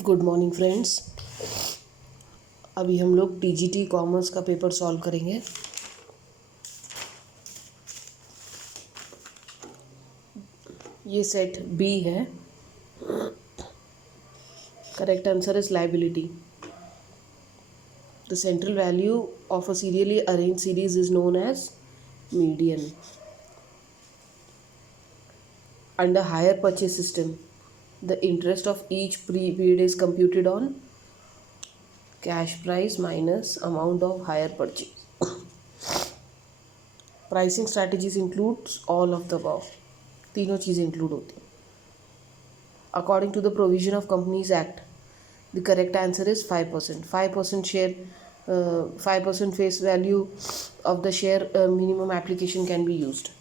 Good morning friends. अभी हम लोग टीजीटी कॉमर्स का पेपर सॉल्व करेंगे। ये सेट बी है। Correct answer is liability. The central value of a serially arrange series is known as median. Under hire purchase system the interest of each period is computed on cash price minus amount of hire purchase. Pricing strategies includes all of the above. तीनों चीज़ें include होती हैं. According to the provision of Companies Act, the correct answer is 5%. 5% share, 5% face value of the share minimum application can be used.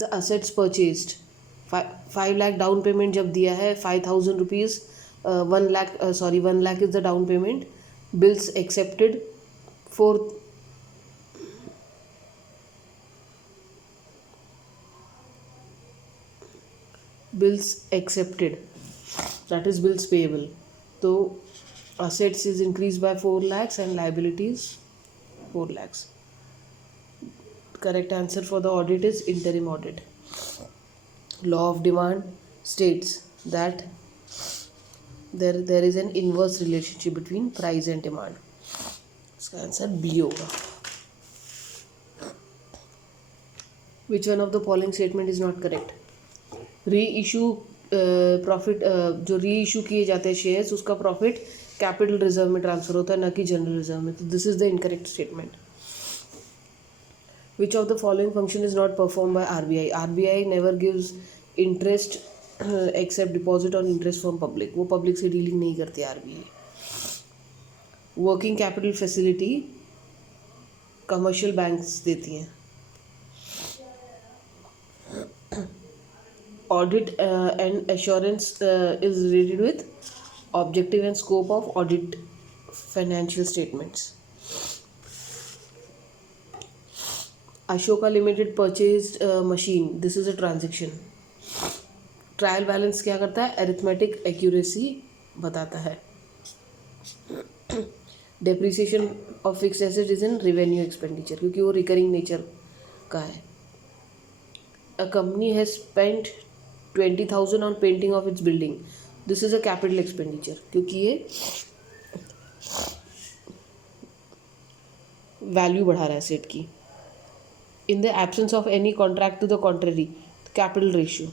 The assets purchased, 5 lakh down payment जब दिया है, 5,000 rupees, 1 lakh is the down payment. Bills accepted, 4 bills accepted, that is bills payable. So assets is increased by 4 lakhs and liabilities 4 lakhs. Correct answer for the audit is interim audit. Law of demand states that there is an inverse relationship between price and demand. इसका answer B होगा. Which one of the following statement is not correct? री issue profit, जो री issue किए जाते हैं shares, उसका profit capital reserve में ट्रांसफर होता है, ना कि जनरल रिजर्व में. तो this is the incorrect statement. Which of the following function is not performed by RBI? RBI never gives interest except deposit on interest from public. वो public से dealing नहीं करती RBI. Working capital facility commercial banks देती हैं. Audit and assurance is related with objective and scope of audit financial statements. Ashoka Limited purchased a machine. This is a transaction. Trial balance क्या करता है? Arithmetic accuracy बताता है. Depreciation of fixed asset is in revenue expenditure, क्योंकि वो recurring nature का है. A company has spent 20,000 on painting of its building. This is a capital expenditure, क्योंकि ये वैल्यू बढ़ा रहा है सेट की. In the absence of any contract to the contrary, capital ratio.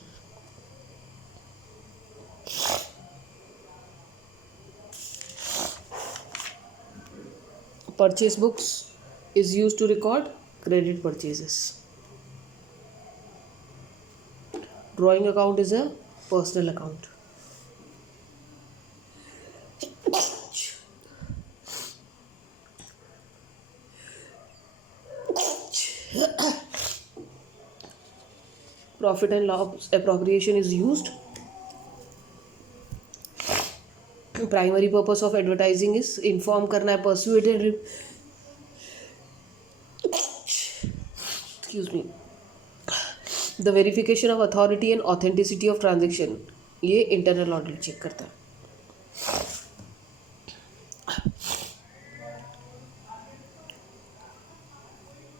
Purchase books is used to record credit purchases. Drawing account is a personal account. Profit and loss appropriation is used. Primary purpose of advertising is inform करना है, persuade and excuse me. The verification of authority and authenticity of transaction, ये internal audit check करता है.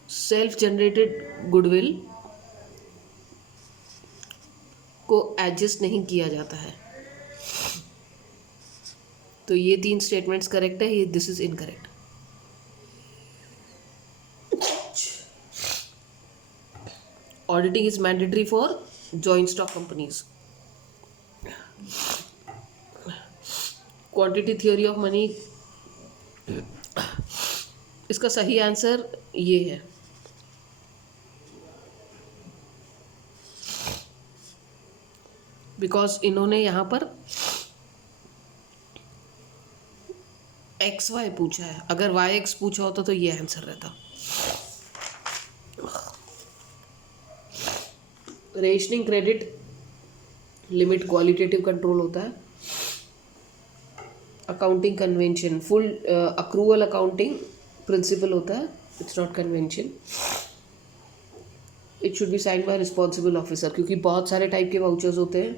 Self generated goodwill को adjust नहीं किया जाता है. तो ये 3 स्टेटमेंट्स करेक्ट है, ये this is incorrect. Auditing is mandatory for joint stock companies. Quantity theory of money, इसका सही आंसर ये है. बिकॉज इन्होंने यहाँ पर एक्स वाई पूछा है. अगर वाई एक्स पूछा होता तो ये आंसर रहता. Rationing credit limit qualitative control होता है. Accounting convention full accrual accounting principle होता है, it's not convention. It should be sign by responsible officer, क्योंकि बहुत सारे टाइप के वाउचर्स होते हैं.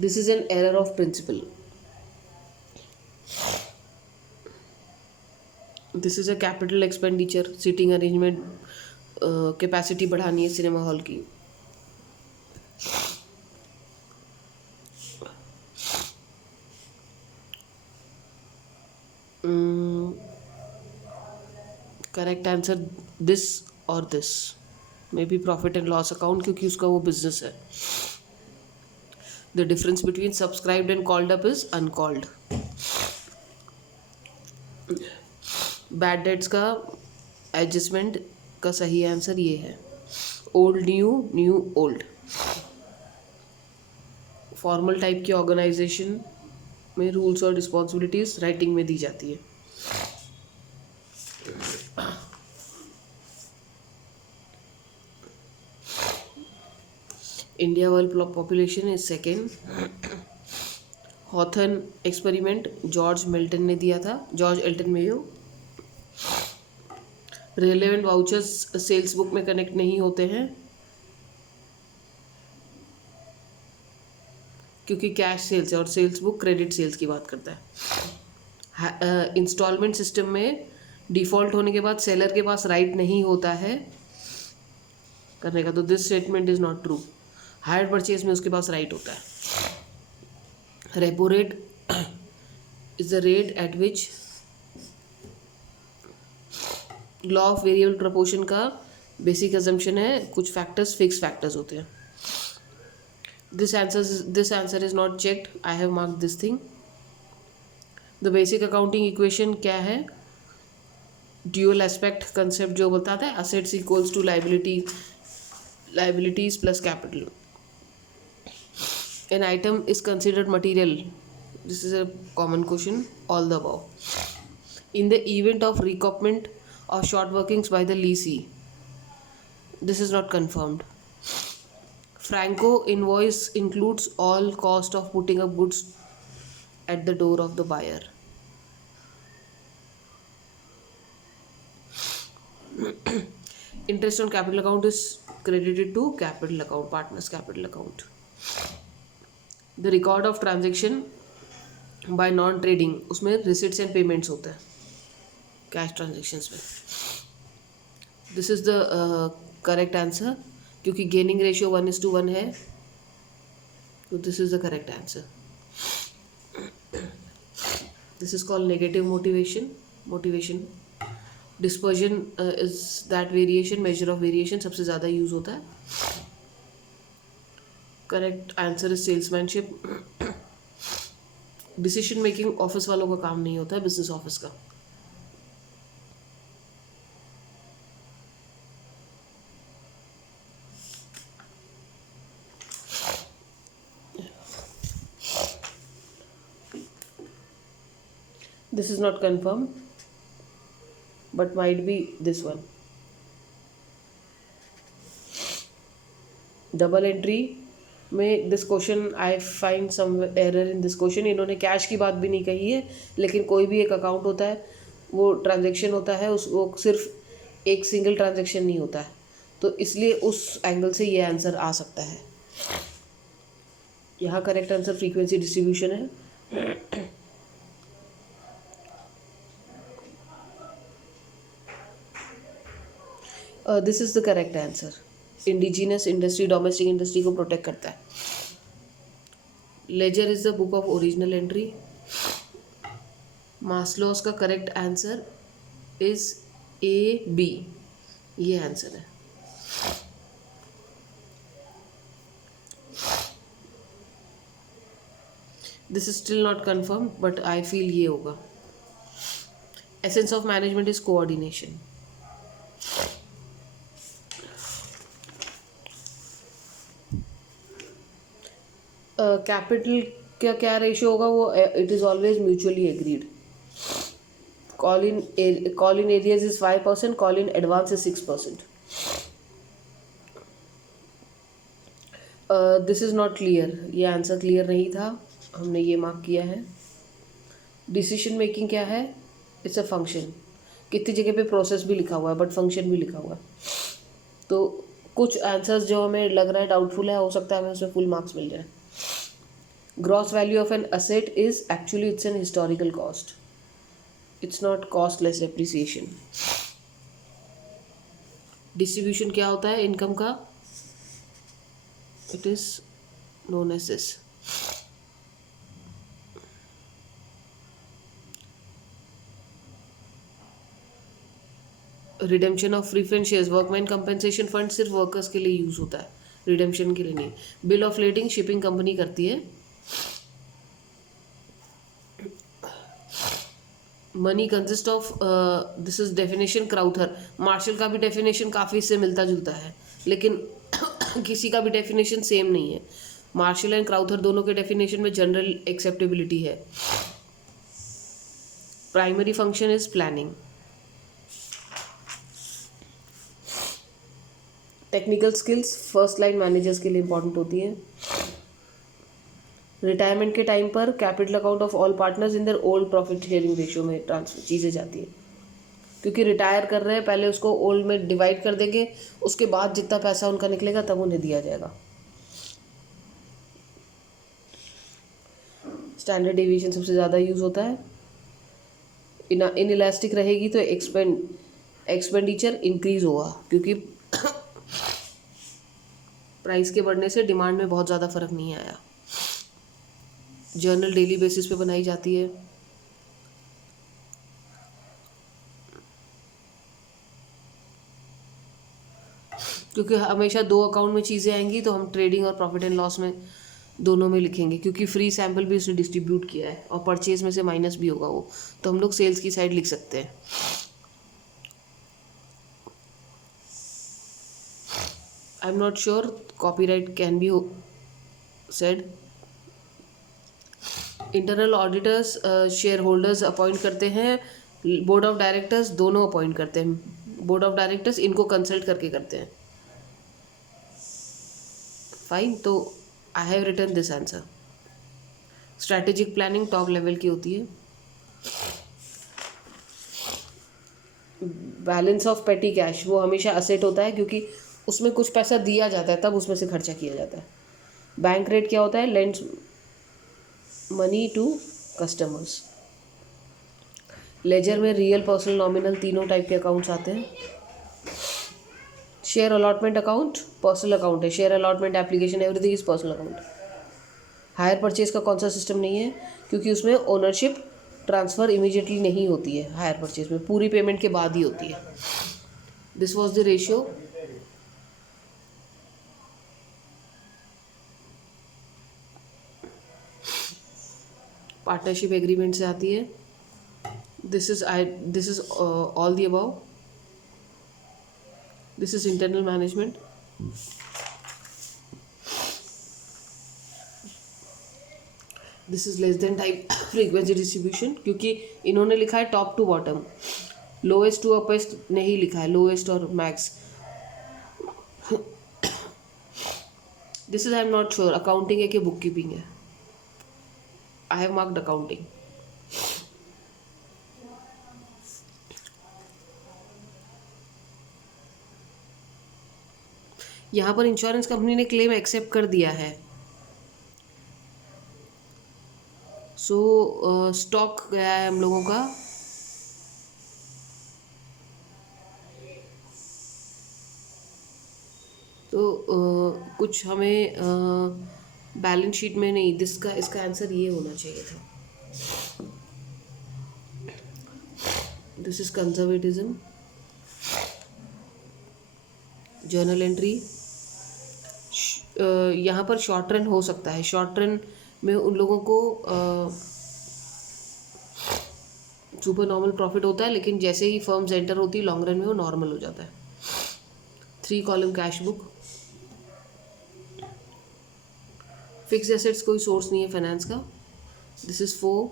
This is an error of principle. This is a capital expenditure. Seating arrangement, capacity बढ़ानी है सिनेमा हॉल की. करेक्ट आंसर दिस और this. May be profit and loss account, क्योंकि उसका वो बिजनेस है. The difference between subscribed and called up is uncalled. Bad debts का adjustment का सही आंसर ये है. Old new, new old. Formal type की ऑर्गेनाइजेशन में रूल्स और रिस्पॉन्सिबिलिटीज राइटिंग में दी जाती है. India world population is second. Hawthorne experiment George Milton ने दिया था, George Elton Mayo. Relevant vouchers sales book में कनेक्ट नहीं होते हैं क्योंकि कैश सेल्स है और सेल्स बुक क्रेडिट सेल्स की बात करता है. इंस्टॉलमेंट सिस्टम में डिफ़ॉल्ट होने के बाद सेलर के पास राइट नहीं होता है करने का, तो this statement is not true. Hire purchase में उसके पास राइट होता है. Repo rate is the rate at which law of variable proportion का बेसिक अजम्पशन है, कुछ फैक्टर्स फिक्स फैक्टर्स होते हैं. This answer is not checked. I have marked this thing. The basic accounting equation क्या है? Dual aspect concept जो बताता है assets equals to liabilities plus capital. An item is considered material. This is a common question. All the above. In the event of recoupment of short workings by the lessee, this is not confirmed. Franco invoice includes all cost of putting up goods at the door of the buyer. Interest on capital account is credited to capital account, partners capital account. The record of transaction by non trading, उसमें receipts and payments होता है cash transactions में. This is the correct answer क्योंकि gaining ratio 1:1 है, तो this is the correct answer. This is called negative motivation. Dispersion is that variation, measure of variation सबसे ज़्यादा use होता है. Correct answer is salesmanship. Decision making office वालों का काम नहीं होता है, बिजनेस ऑफिस का. This is not confirm but might be this one. Double entry में this question I find some error in this question. इन्होंने कैश की बात भी नहीं कही है, लेकिन कोई भी एक अकाउंट होता है, वो ट्रांजेक्शन होता है, वो सिर्फ एक सिंगल ट्रांजेक्शन नहीं होता है, तो इसलिए उस एंगल से ये आंसर आ सकता है. यहाँ करेक्ट आंसर फ्रीक्वेंसी डिस्ट्रीब्यूशन है. This is the correct answer. Indigenous industry domestic industry को प्रोटेक्ट करता है. Ledger is the book of original entry. Maslow's का करेक्ट आंसर इज AB. ये आंसर है. This is still not confirm but I feel ये होगा. Essence of management is coordination. Capital का क्या रेशियो होगा? वो it is always mutually agreed. Call in arrears is 5%, call in advance is 6%. This is not clear. ये answer clear नहीं था, हमने ये मार्क किया है. डिसीजन मेकिंग क्या है? It's a function. कितनी जगह पे प्रोसेस भी लिखा हुआ है बट फंक्शन भी लिखा हुआ है. तो कुछ आंसर्स जो हमें लग रहा है डाउटफुल है, हो सकता है हमें उसमें फुल मार्क्स मिल जाए. Gross value of an asset is actually it's an historical cost, it's not cost less depreciation. Distribution क्या होता है इनकम का? It is known as this. Redemption of preference shares, workman compensation fund सिर्फ workers के लिए use होता है, redemption के लिए नहीं. Bill of lading shipping company करती है. Money consist of, this is definition Crowther. Marshall का भी डेफिनेशन काफ़ी इससे मिलता जुलता है, लेकिन किसी का भी डेफिनेशन सेम नहीं है. मार्शल एंड क्राउथर दोनों के डेफिनेशन में जनरल एक्सेप्टेबिलिटी है. Primary function is planning. Technical skills first line managers के लिए इंपॉर्टेंट होती है. रिटायरमेंट के टाइम पर capital account of all partners in their old profit sharing ratio में ट्रांसफर चीज़ें जाती है, क्योंकि रिटायर कर रहे हैं, पहले उसको ओल्ड में डिवाइड कर देंगे, उसके बाद जितना पैसा उनका निकलेगा तब उन्हें दिया जाएगा. स्टैंडर्ड डेविएशन सबसे ज़्यादा यूज़ होता है. इन इलास्टिक रहेगी तो एक्सपेंडिचर इंक्रीज होगा, क्योंकि प्राइस के बढ़ने से डिमांड में बहुत ज़्यादा फर्क नहीं आया. जर्नल डेली बेसिस पे बनाई जाती है. क्योंकि हमेशा दो अकाउंट में चीज़ें आएंगी तो हम ट्रेडिंग और प्रॉफिट एंड लॉस में दोनों में लिखेंगे, क्योंकि फ्री सैम्पल भी उसने डिस्ट्रीब्यूट किया है और परचेज में से माइनस भी होगा वो, तो हम लोग सेल्स की साइड लिख सकते हैं. I am not sure copyright can be said. Internal auditors share holders appoint करते हैं, बोर्ड ऑफ डायरेक्टर्स दोनों अपॉइंट करते हैं. बोर्ड ऑफ डायरेक्टर्स इनको कंसल्ट करके करते हैं. फाइन, तो I have written this answer. Strategic planning top level की होती है. बैलेंस ऑफ पेटी कैश वो हमेशा असेट होता है, क्योंकि उसमें कुछ पैसा दिया जाता है तब उसमें से खर्चा किया जाता है. बैंक रेट क्या होता है? Lends money to customers. Ledger में रियल, पर्सनल, नॉमिनल तीनों टाइप के अकाउंट्स आते हैं. Share allotment account personal account है. Share allotment application everything is personal account. Hire purchase का कौन सा सिस्टम नहीं है? क्योंकि उसमें ओनरशिप ट्रांसफ़र इमीडिएटली नहीं होती है. हायर परचेज में पूरी पेमेंट के बाद ही होती है. This was the ratio. Partnership agreement से आती है. This is all the above. This is internal management. This is less than type frequency distribution, क्योंकि इन्होंने लिखा है top to bottom, lowest to uppest नहीं लिखा है, लोएस्ट और max. This is I am not sure accounting है कि बुक कीपिंग है. I have marked accounting. यहाँ पर इंश्योरेंस कंपनी ने क्लेम एक्सेप्ट कर दिया है. सो स्टॉक गया है हम लोगों का. तो कुछ हमें बैलेंस शीट में नहीं, इसका आंसर ये होना चाहिए था. This is conservatism. Journal entry. यहाँ पर शॉर्ट रन हो सकता है. शॉर्ट रन में उन लोगों को सुपर नॉर्मल प्रॉफिट होता है, लेकिन जैसे ही फर्म्स एंटर होती है लॉन्ग रन में वो नॉर्मल हो जाता है. 3 column cash book. Fix assets कोई सोर्स नहीं है फाइनेंस का. This is 4.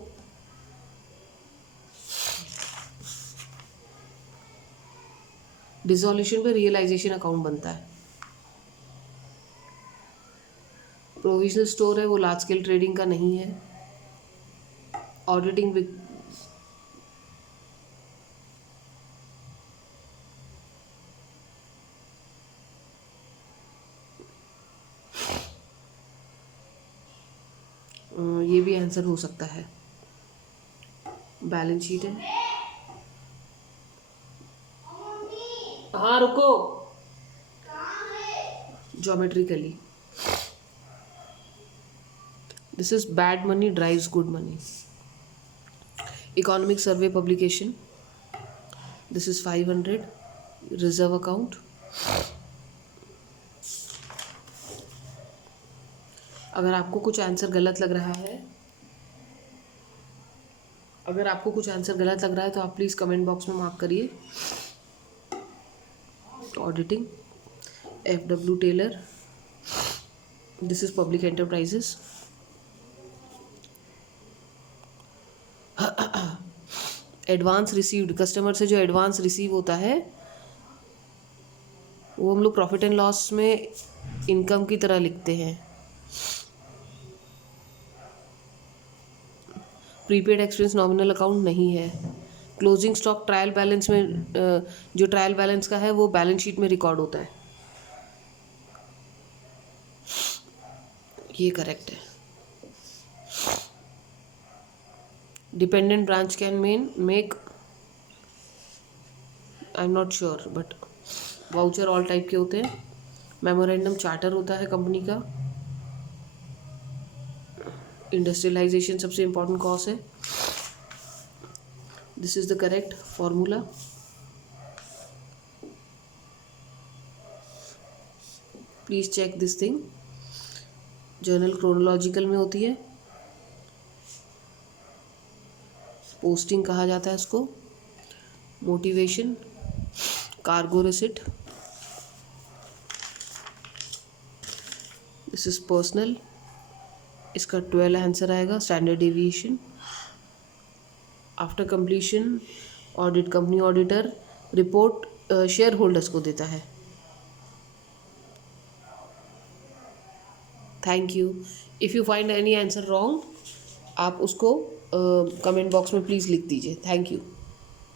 डिसॉल्यूशन पे रियलाइजेशन अकाउंट बनता है. प्रोविजनल स्टोर है वो लार्ज स्केल ट्रेडिंग का नहीं है. ऑडिटिंग ये भी आंसर हो सकता है। बैलेंस शीट है। हाँ रुको। Geometrically this is bad money drives good money. Economic survey publication, this is 500। Reserve account, अगर आपको कुछ आंसर गलत लग रहा है, तो आप प्लीज़ कमेंट बॉक्स में मार्क करिए। Auditing, FW Taylor, this is public enterprises. Advance received, customer से जो एडवांस रिसीव होता है वो हम लोग प्रॉफिट एंड लॉस में इनकम की तरह लिखते हैं। प्रीपेड एक्सपेंस नॉमिनल अकाउंट नहीं है। क्लोजिंग स्टॉक ट्रायल बैलेंस में, जो ट्रायल बैलेंस का है वो बैलेंस शीट में रिकॉर्ड होता है। ये करेक्ट है। Dependent branch can make, I am not sure, but voucher all type के होते हैं। मेमोरेंडम चार्टर होता है कंपनी का। इंडस्ट्रियलाइजेशन सबसे इम्पोर्टेंट कॉज है। This is the correct formula. Please check this thing. Journal chronological में होती है। पोस्टिंग कहा जाता है इसको। Motivation, cargo receipt, this is personal, इसका 12 आंसर आएगा। Standard deviation. After completion audit, company auditor report share holders को देता है। Thank you. If you find any answer wrong, आप उसको कमेंट बॉक्स में प्लीज़ लिख दीजिए। Thank you.